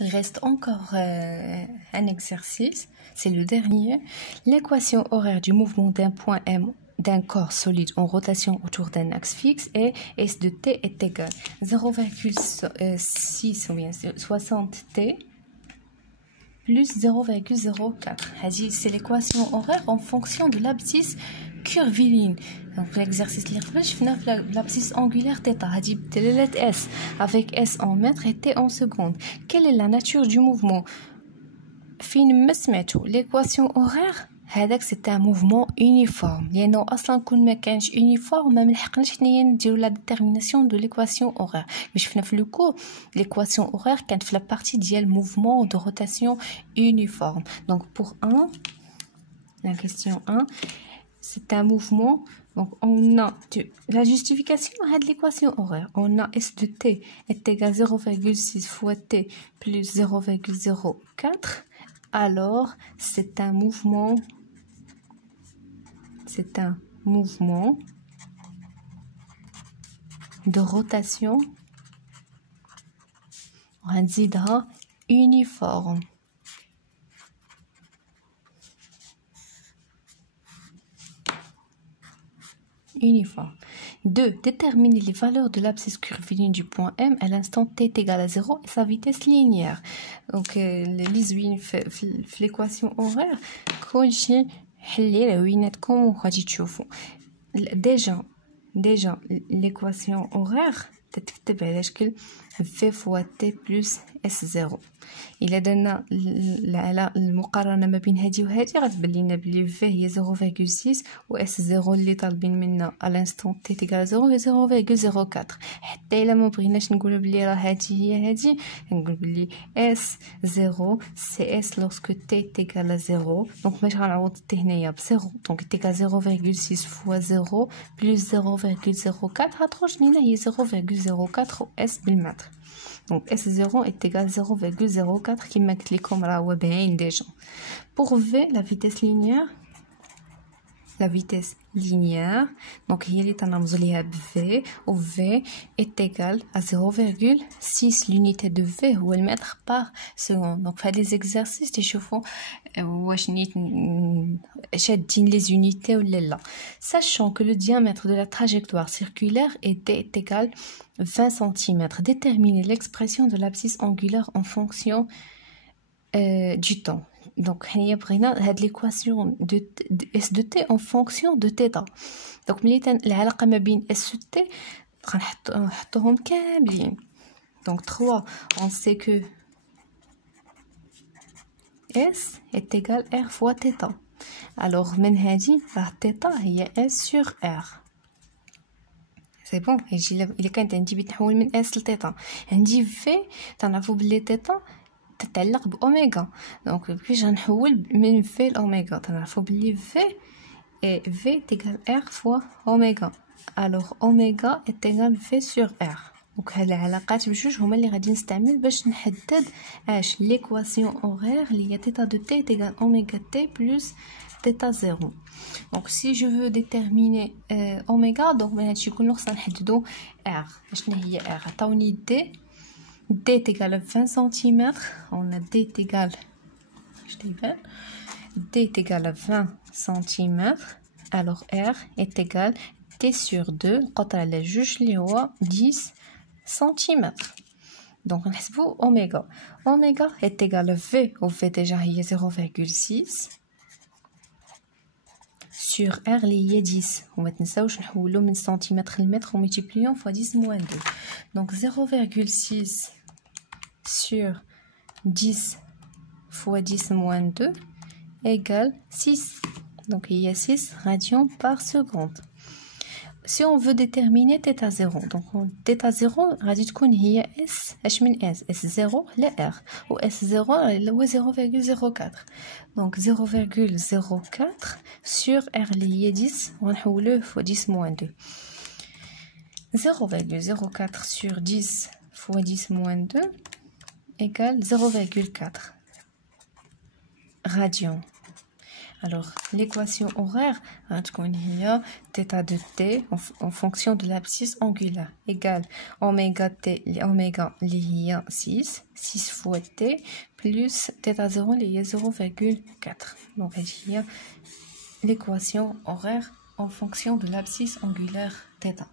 Il reste encore un exercice, c'est le dernier. L'équation horaire du mouvement d'un point M d'un corps solide en rotation autour d'un axe fixe et S de t est égal 0,6 ou bien 60 t plus 0,04. C'est l'équation horaire en fonction de l'abscisse curviligne. Donc l'exercice اللي قبل شفنا l'abscisse angulaire θ هذه بدلالة S avec S en mètres et T en secondes. Quelle est la nature du mouvement? فين ما سمعتو l'équation horaire هذاك c'est un mouvement uniforme لانه اصلا كون ما كانش uniforme ما ملحقناش حنايا نديرو لا détermination de l'équation horaire. Mais شفنا في لو cours l'équation horaire كانت في la partie ديال mouvement de rotation uniforme. Donc pour 1 la question 1 c'est un mouvement. Donc on a la justification de l'équation horaire. On a S de t est égal à 0,6 fois t plus 0,04. Alors c'est un mouvement de rotation uniforme. Uniforme. 2. Déterminer les valeurs de l'abscisse curviligne du point M à l'instant t est égal à 0 et sa vitesse linéaire. Donc, l'équation horaire, déjà l'équation horaire تتكتب على شكل v fois t plus s0. إلا درنا على المقارنة ما بين هذه وهذه غتبان لينا بلي v هي 0,6 و s0 اللي طالبين منا à l'instant t égale 0 هي 0,04. حتى إلا ما بغيناش نقولوا بلي راه هذه هي هذه نقول بلي s0 c'est s lorsque t égale à 0. دونك باش غنعوض t هنايا ب 0 دونك t égale 0,6 fois 0 plus 0,04 غتخرج لينا هي 0,04 s بالمتر. Donc S0 est égal à 0,04 qui m'a cliqué comme là ou bien déjà. Pour V, la vitesse linéaire, donc il est en amzoliab V, où V est égal à 0,6 l'unité de V ou le mètre par seconde. Donc faire des exercices des chauffons les unités ou les là. Sachant que le diamètre de la trajectoire circulaire est égal 20 cm. Déterminer l'expression de l'abscisse angulaire en fonction du temps. Donc, on a l'équation de S de t en fonction de θ. Donc, العلاقة ما بين S de t غنحطوهم كاملين. Donc, 3, on sait que S est égal à R fois θ. Alors, من هذه راه θ هي S sur R. C'est bon. إلا كانت عندي بغيت نحول من S لθ عندي V تنعرفوا بلي θ تتعلق بأوميغا. دونك كيفاش غنحول من في لأوميغا تنعرفوا بلي في تيغال ار فوا اوميغا. الوغ اوميغا تيغال في سور ار. دونك هاد العلاقات بجوج هما اللي غادي نستعمل باش نحدد اش ليكواسيون اورير اللي هي تيتا دو تي تيغال اوميغا تي بلس تيتا زيرو. دونك سي جو فو ديتيرميني اوميغا دونك من هادشي كله خصنا نحددو ار. شنو هي ار؟ عطاوني دي d est égal à 20 cm, on a d est égal, d est égal à 20 cm, alors R est égal t sur 2, قطع على جوج اللي هو 10 cm. Donc نحسبو oméga. Oméga est égal à V, ou V déjà هي 0,6 sur R اللي هي 10. وما تنساوش نحولو من سنتيمتر لمتر وملتيبليون fois 10 moins 2. Donc 0,6 sur 10 fois 10 moins 2 égale 6. Donc il y a 6 radians par seconde. Si on veut déterminer θ0, donc θ0 غادي تكون هي S اش من S S0 ل R و S0 هو 0,04. Donc 0,04 sur R اللي هي 10 ونحولوه fois 10 moins 2. 0,04 sur 10 fois 10 moins 2 égale 0,4 radian. Alors, l'équation horaire, θ de t en fonction de l'abscisse angulaire égale oméga t, oméga lié 6 fois t plus θ0 lié 0,4. Donc, il y a l'équation horaire en fonction de l'abscisse angulaire θ.